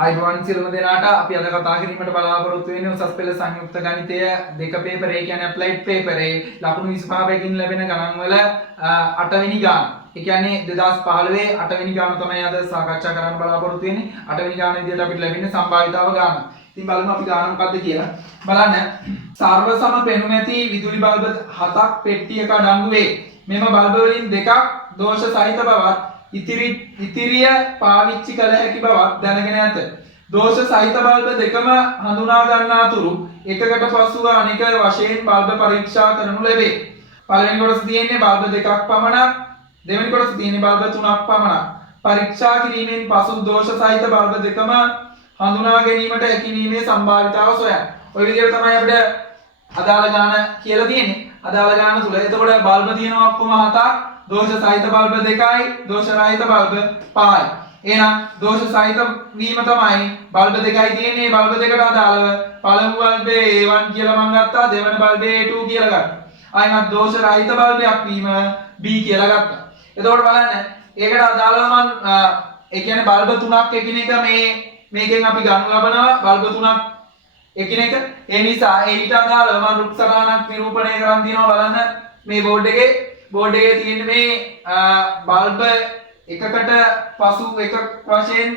අයිබෝන් සියලුම දෙනාට අපි අද කතා කිරීමට බලාපොරොත්තු වෙන්නේ උසස් පෙළ සංයුක්ත ගණිතය දෙක පේපර් ඒ කියන්නේ ඇප්ලයිඩ් පේපර් ඒ ලකුණු 25කින් ලැබෙන ගණන් වල 8 වෙනි ගාන. ඒ කියන්නේ 2015 8 වෙනි ගාන තමයි අද සාකච්ඡා කරන්න බලාපොරොත්තු වෙන්නේ. 8 වෙනි ගාන විදිහට අපිට ලැබෙන්නේ සම්භාවිතාව ගාන. ඉතින් බලමු අපි ගාන මොකද්ද කියලා. බලන්න. සර්ව සම පෙනුම ඇති විදුලි බල්බ 7ක් පෙට්ටියක අඩංගු වේ. මෙම බල්බ වලින් දෙකක් දෝෂ සහිත බවත් ඉතිරිය පාවිච්චි කළ හැකි බවක් දැනගෙන ඇත. දෝෂ සහිත බල්බ දෙකම හඳුනා ගන්නා තුරු එකකට පසුව අනික වශයෙන් බල්බ පරීක්ෂා කරනු ලැබේ. පළවෙනි කොටස තියෙන්නේ බල්බ දෙකක් පමණක්, දෙවෙනි කොටස තියෙන්නේ බල්බ තුනක් පමණක්. පරීක්ෂා කිරීමෙන් පසු දෝෂ සහිත බල්බ දෙකම හඳුනා ගැනීමට හැකියීමේ සම්භාවිතාව සොයන්න. ඔය විදිහට තමයි අපිට අදාළ ගාන කියලා තියෙන්නේ. අදාළ ගාන තුල එතකොට බල්බ තියෙනවා ඔක්කොම 7ක්. දෝෂ සහිත බල්බ 2යි, දෝෂ රහිත බල්බ 5යි. එහෙනම් දෝෂ සහිත වීම තමයි බල්බ 2යි තියෙන්නේ. බල්බ දෙකට අදාළව පළමු බල්බේ A1 කියලා මම ගත්තා, දෙවන බල්බේ A2 කියලා ගත්තා. ආයෙත් දෝෂ රහිත බල්බයක් වීම B කියලා ගත්තා. එතකොට බලන්න ඒකට අදාළව මම ඒ කියන්නේ බල්බ 3ක් එකිනෙක මේකෙන් අපි ගන්න ලබනවා බල්බ 3ක් එකිනෙක. ඒ නිසා ඒකට අදාළව මම රුක් සටහනක් නිරූපණය කරන් දිනවා. බලන්න මේ බෝඩ් එකේ තියෙන මේ බල්බ එකකට පසු එක වශයෙන්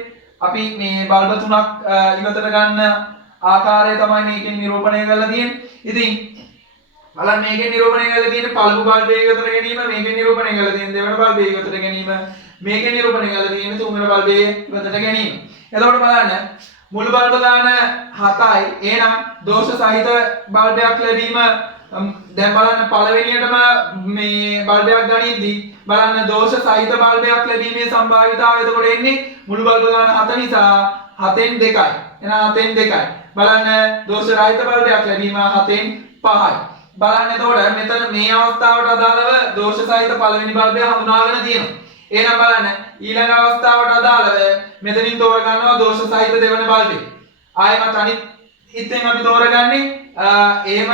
අපි මේ බල්බ තුනක් ඉවතට ගන්න ආකාරය තමයි මේකෙන් නිරූපණය කරලා තියෙන්නේ. ඉතින් බලන්න මේකෙන් නිරූපණය කරලා තියෙන්නේ පළමු බල්බය ඉවතට ගැනීම, මේකෙන් නිරූපණය කරලා තියෙන්නේ දෙවන බල්බය ඉවතට ගැනීම, මේකෙන් නිරූපණය කරලා තියෙන්නේ තුන්වෙනි බල්බය ඉවතට ගැනීම. එතකොට බලන්න මුළු බල්බ ගාන 7යි. එහෙනම් දෝෂ සහිත බල්බයක් ලැබීම දැන් බලන්න පළවෙනියටම මේ බල්බයක් ගනිද්දී බලන්න දෝෂ සහිත බල්බයක් ලැබීමේ සම්භාවිතාවය එතකොට එන්නේ මුළු බල්බ ගාන 7 නිසා 7න් 2යි. එහෙනම් 7න් 2යි. බලන්න දෝෂ රහිත බල්බයක් ලැබීම 7න් 5යි. බලන්න එතකොට මෙතන මේ අවස්ථාවට අදාළව දෝෂ සහිත පළවෙනි බල්බය හඳුනාගෙන තියෙනවා. එහෙනම් බලන්න ඊළඟ අවස්ථාවට අදාළව මෙතනින් තෝරගන්නවා දෝෂ සහිත දෙවන බල්බය. ආයෙමත් අනිත් ඉතින් අපි තෝරගන්නේ එහෙම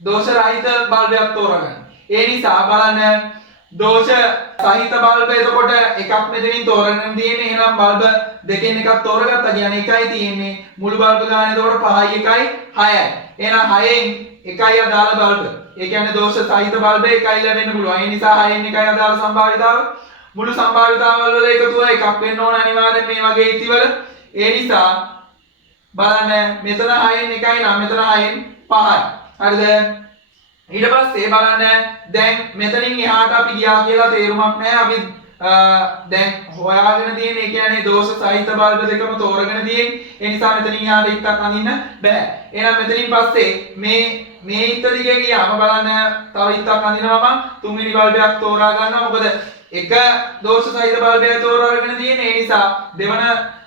දෝෂ රහිත බල්බයක් තෝරගන්න. ඒ නිසා බලන්න දෝෂ සහිත බල්බ එතකොට එකක් මෙතනින් තෝරගෙන තියෙන්නේ. එහෙනම් බල්බ දෙකෙන් එකක් තෝරගත්තා කියන්නේ එකයි තියෙන්නේ. මුළු බල්බ ගාන එතකොට 5යි 1යි 6යි. එහෙනම් 6න් එකයි අදාළ බල්බ. ඒ කියන්නේ දෝෂ සහිත බල්බ එකයි ලැබෙන්න පුළුවන්. ඒ නිසා 6න් එකයි අදාළ සම්භාවිතාව. මුළු සම්භාවිතාවල් වල එකතුව එකක් වෙන්න ඕන අනිවාර්යෙන් මේ වගේ ඉතිවල. ඒ නිසා බලන්න මෙතන 6න් එකයි නම් මෙතන 6න් 5යි. හරිද? ඊට පස්සේ බලන්න දැන් මෙතනින් එහාට අපි ගියා කියලා තේරුමක් නැහැ. අපි දැන් හොයාගෙන තියෙන ඒ කියන්නේ දෝෂ සහිත බල්බ දෙකම තෝරගෙන තියෙන්නේ. ඒ නිසා මෙතනින් එහාට ඉත්තක් අඳින්න බෑ. එහෙනම් මෙතනින් පස්සේ මේ ඉත්ත දිගේ ගියාම බලන්න තව ඉත්තක් අඳිනවා මම තුන්වෙනි බල්බයක් තෝරා ගන්නවා. මොකද එක දෝෂ සහිත බල්බයක් තෝරාගෙන තියෙන්නේ. ඒ නිසා දෙවන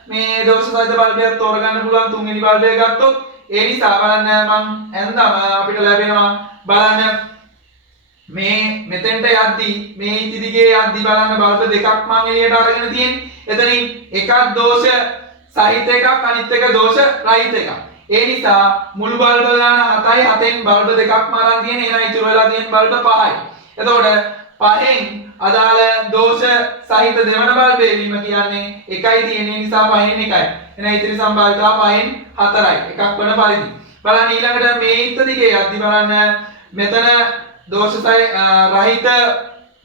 මේ දෝෂ සහිත බල්බයක් තෝරගන්න පුළුවන් තුන්වෙනි බල්බය ගත්තොත්. ඒ නිසා බලන්න මම ඇඳම අපිට ලැබෙනවා බලන්න මේ මෙතෙන්ට යද්දි මේ ඉති දිගේ යද්දි බලන්න බල්බ දෙකක් මම එළියට අරගෙන තියෙන්නේ. එතනින් එකක් දෝෂ සහිත එකක් අනිත් එක දෝෂ රහිත එකක්. ඒ නිසා මුළු බල්බ ගාන 7යි 7න් බල්බ දෙකක්ම අරන් තියෙන්නේ. එහෙනම් ඉතුරු වෙලා තියෙන බල්බ 5යි. එතකොට 5න් අදාළ දෝෂ සහිත දෙවන බල්බේ වීම කියන්නේ එකයි තියෙන්නේ නිසා 5න් 1යි. එහෙනම් ඉතිරි සම්භාවිතාව 5න් 4යි. එකක් වෙන පරිදි. බලන්න ඊළඟට මේ ඉත්ත දිගේ යද්දි බලන්න මෙතන දෝෂ රහිත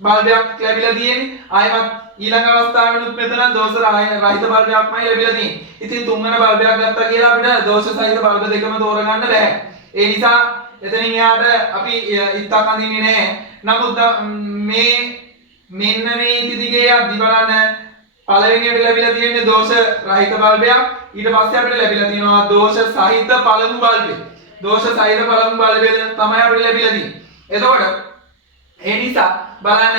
බල්බයක් ලැබිලා තියෙන්නේ. ආයෙමත් ඊළඟ අවස්ථාවෙනුත් මෙතන දෝෂ රහිත බල්බයක්මයි ලැබිලා තියෙන්නේ. ඉතින් තුන්වෙනි බල්බයක් ගත්තා කියලා අපිට දෝෂ සහිත බල්බ දෙකම තෝරගන්න බෑ. ඒ නිසා එතනින් එහාට අපි ඉත්තක් අඳින්නේ නැහැ. නමුත් මෙන්න මේ ඉති දිගේ යද්දි බලන්න පළවෙනියට ලැබිලා තියෙන්නේ දෝෂ රහිත බල්බයක්. ඊට පස්සේ අපිට ලැබිලා තියෙනවා දෝෂ සහිත පළමු බල්බය. දෝෂ සහිත පළමු බල්බය තමයි අපිට ලැබිලා තියෙන්නේ. එතකොට ඒ නිසා බලන්න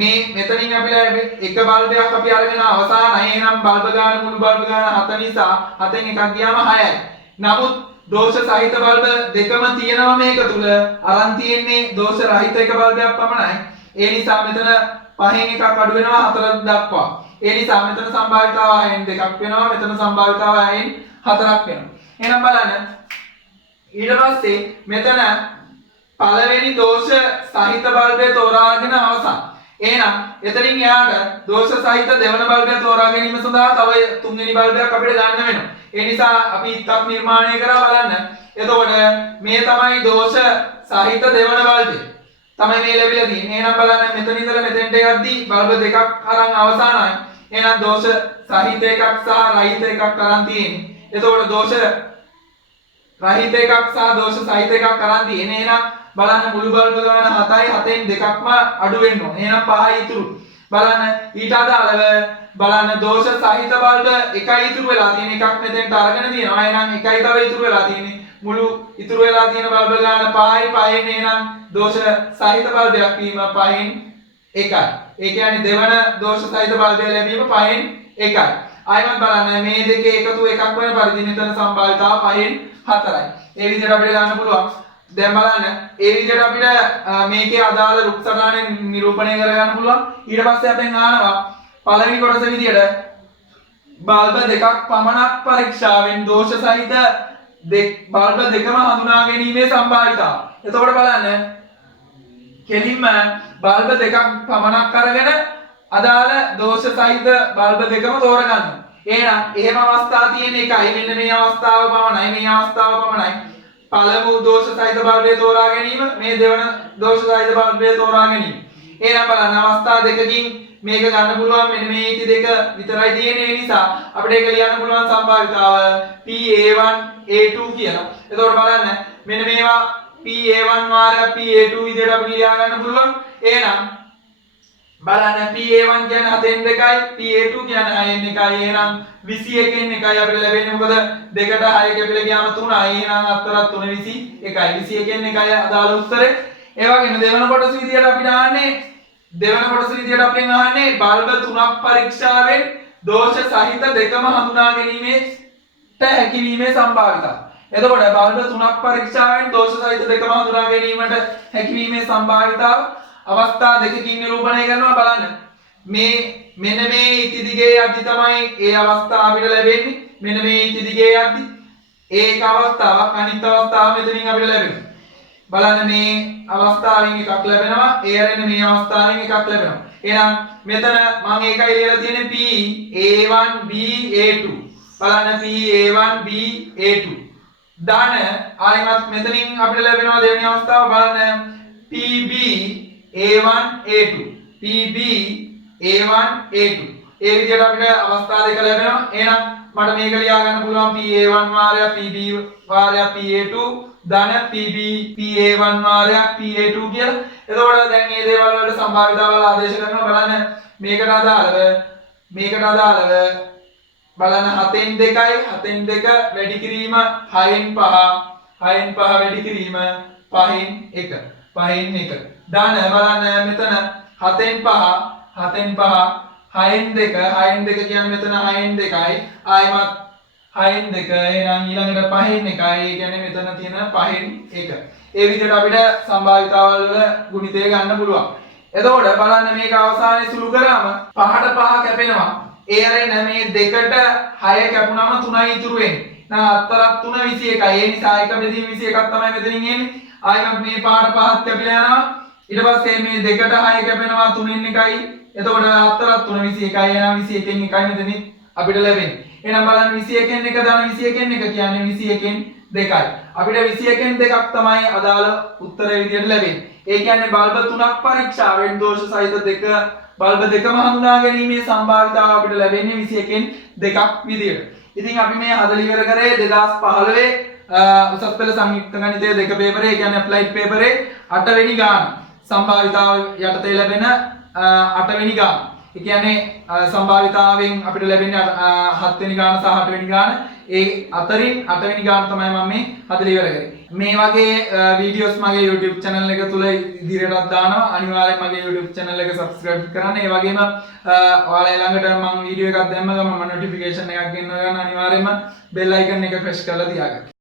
මේ මෙතනින් අපිට එක බල්බයක් අපි අරගෙන අවසానයි. එහෙනම් බල්බ ගාන මුළු බල්බ ගාන 7 නිසා 7න් එකක් ගියාම 6යි. නමුත් දෝෂ සහිත බල්බ දෙකම තියෙනවා මේක තුල. අරන් තියෙන්නේ දෝෂ රහිත එක බල්බයක් පමණයි. ඒ නිසා මෙතන 5න් එකක් අඩු වෙනවා 4 දක්වා. ඒ නිසා මෙතන සම්භාවිතාව 6න් 2ක් වෙනවා. මෙතන සම්භාවිතාව 6න් 4ක් වෙනවා. එහෙනම් බලන්න ඊට පස්සේ මෙතන පළවෙනි දෝෂ සහිත බල්බය තෝරාගෙන අවසන්. එහෙනම් එතනින් එහාට දෝෂ සහිත දෙවන බල්බය තෝරා ගැනීම සඳහා තව තුන්වෙනි බල්බයක් අපිට ගන්න වෙනවා. ඒ නිසා අපි ඉත්තක් නිර්මාණය කරලා බලන්න. එතකොට මේ තමයි දෝෂ සහිත දෙවන බල්බය. තමයි මේ ලැබිලා තියෙන්නේ. එහෙනම් බලන්න මෙතන ඉඳලා මෙතෙන්ට යද්දී බල්බ දෙකක් අරන් අවසానයි. එහෙනම් දෝෂ සහිත එකක් සහ රහිත එකක් අරන් තියෙන්නේ. එතකොට දෝෂ රහිත එකක් සහ දෝෂ සහිත එකක් අරන් තියෙන්නේ. එහෙනම් බලන්න මුළු බල්බ ගාන 7යි 7න් දෙකක්ම අඩු වෙන්න ඕන. එහෙනම් 5යි ඉතුරු. බලන්න ඊට අදාළව බලන්න දෝෂ සහිත බල්බ එකයි ඉතුරු වෙලා තියෙන එකක් මෙතෙන්ට අරගෙන තියෙනවා. එහෙනම් එකයි තව ඉතුරු වෙලා තියෙන්නේ. මුළු ඉතුරු වෙලා තියෙන බල්බ ගාන 5යි 5න් එහෙනම් දෝෂ සහිත බල්බයක් වීම 5න් 1යි. ඒ කියන්නේ දෙවන දෝෂ සහිත බල්බය ලැබීම 5න් 1යි. ආයෙත් බලන්න මේ දෙකේ එකතු එකක් වෙන පරිදි මෙතන සම්භාවිතාව 5න් 4යි. ඒ විදිහට අපිට ගන්න පුළුවන්. දැන් බලන්න ඒ විදිහට අපිට මේකේ අදාළ රුක් සටහන නිරූපණය කරගන්න පුළුවන්. ඊට පස්සේ අපෙන් අහනවා පළවෙනි කොටස විදිහට බල්බ දෙකක් පමණක් පරීක්ෂාවෙන් දෝෂ සහිත බල්බ දෙකම හඳුනා ගැනීමේ සම්භාවිතාව. එතකොට බලන්න කෙලින්ම බල්බ දෙකක් පමණක් අරගෙන අදාළ දෝෂ සහිත බල්බ දෙකම තෝරගන්න. එහෙනම් එහෙම අවස්ථා තියෙන එකයි මෙන්න මේ අවස්ථාව පමණයි මේ අවස්ථාව පමණයි. පළමු දෝෂ සහිත බල්බය තෝරා ගැනීම මේ දෙවන දෝෂ සහිත බල්බය තෝරා ගැනීම. එහෙනම් බලන්න අවස්ථා දෙකකින් මේක ගන්න පුළුවන් මෙන්න මේ ඉති දෙක විතරයි තියෙන්නේ. ඒ නිසා අපිට ඒක ලියන්න පුළුවන් සම්භාවිතාව PA1 A2 කියලා. එතකොට බලන්න මෙන්න මේවා PA1 වාරයක් PA2 විදිහට අපිට ලියා ගන්න පුළුවන්. එහෙනම් බලන්න PA1 කියන්නේ 7න් 2යි PA2 කියන්නේ 6න් 1යි. එහෙනම් 21න් 1යි අපිට ලැබෙන්නේ. මොකද 2ට 6 කැපිලා ගියාම 3යි. එහෙනම් අත්තරත් 3 21යි. 21න් 1යි අදාළ උත්තරේ. ඒ වගේම දෙවන කොටස විදියට අපිට ආන්නේ බල්බ 3ක් පරීක්ෂාවෙන් දෝෂ සහිත දෙකම හඳුනා ගැනීමට හැකියීමේ සම්භාවිතාව. එතකොට බල්බ 3ක් පරීක්ෂාවෙන් දෝෂ සහිත දෙකම හඳුනා ගැනීමට හැකියීමේ සම්භාවිතාව අවස්ථා දෙකකින් නිරූපණය කරනවා. බලන්න මේ මෙන්න මේ ඉති දිගේ යද්දි තමයි ඒ අවස්ථාව අපිට ලැබෙන්නේ. මෙන්න මේ ඉති දිගේ යද්දි ඒක අවස්ථාවක් අනිත් අවස්ථාව මෙතනින් අපිට ලැබෙනවා. බලන්න මේ අවස්ථාවෙන් එකක් ලැබෙනවා. ඒ අරින්න මේ අවස්ථාවෙන් එකක් ලැබෙනවා. එහෙනම් මෙතන මම ඒකයි ලියලා තියෙන්නේ PA1 BA2. බලන්න PA1 BA2 දාන ආයිමත් මෙතනින් අපිට ලැබෙනවා දෙවෙනි අවස්ථාව. බලන්න PB A1 A2 PB A1 A2 ඒ විදිහට අපිට අවස්ථා දෙක ලැබෙනවා. එහෙනම් මට මේක ලියා ගන්න පුළුවන් PA1 වාරයක් PB වාරයක් PA2 ධන PB PA1 වාරයක් PA2 කියලා. එතකොට දැන් මේ දේවල් වලට සම්භාවිතාවල ආදේශ කරනවා. බලන්න මේකට අදාළව බලන්න 7න් 2යි 7න් 2 වැඩි කිරීම 6න් 5 6න් 5 වැඩි කිරීම 5න් 1 5න් 1 ධන බලන්න මෙතන 7න් 5 6න් 2 කියන්නේ මෙතන 6න් 2යි ආයමත් 6න් 2 එහෙනම් ඊළඟට 5න් 1යි. ඒ කියන්නේ මෙතන තියෙන 5න් 1. ඒ විදිහට අපිට සම්භාවිතාවල වල ගුණිතය ගන්න පුළුවන්. එතකොට බලන්න මේක අවසානයේ සුළු කරාම 5ට 5 කැපෙනවා. ඒ අරින්න මේ 2ට 6 කැපුණාම 3යි ඉතුරු වෙන්නේ. එහෙනම් අත්තරක් 3 21යි. ඒ නිසා 1 බෙදීම 21ක් තමයි මෙතනින් එන්නේ. ආයෙත් මේ 5ට 5ක් කැපිලා යනවා. ඊට පස්සේ මේ 2ට 6 කැපෙනවා 3න් 1යි. එතකොට අත්තරක් 3 21යි. එහෙනම් 21න් 1යි මෙතනින් අපිට ලැබෙන්නේ. එහෙනම් බලන්න 21න් 1 දාන 21න් 1 කියන්නේ 21න් 2යි. අපිට 21න් 2ක් තමයි අදාළ උත්තරය විදියට ලැබෙන්නේ. ඒ කියන්නේ බල්බ 3ක් පරීක්ෂාවෙන් දෝෂ සහිත දෙක බල්බ දෙකම හඳුනා ගැනීමේ සම්භාවිතාව අපිට ලැබෙන්නේ 21න් 2ක් විදියට. ඉතින් අපි මේ හදලා ඉවර කරේ 2015 උසස් පෙළ සංයුක්ත ගණිතයේ දෙක පේපරේ, ඒ කියන්නේ ඇප්ලයිඩ් පේපරේ 8 වෙනි ගාන සම්භාවිතාව යටතේ ලැබෙන 8 වෙනි ගාන. ඒ කියන්නේ සම්භාවිතාවෙන් අපිට ලැබෙන්නේ 7 වෙනි ගාන සහ 8 වෙනි ගාන. ඒ අතරින් 8 වෙනි ගාන තමයි මම මේ හදලා ඉවර කරේ. මේ වගේ වීඩියෝස් මගේ YouTube channel එක තුල ඉදිරියටත් දානවා. අනිවාර්යෙන් මගේ YouTube channel එක subscribe කරන්න. ඒ වගේම ඔයාලා ළඟට මම වීඩියෝ එකක් දැම්ම ගමන් notification එකක් ගෙන්න ගන්න අනිවාර්යෙන්ම bell icon එක press කරලා තියාගන්න.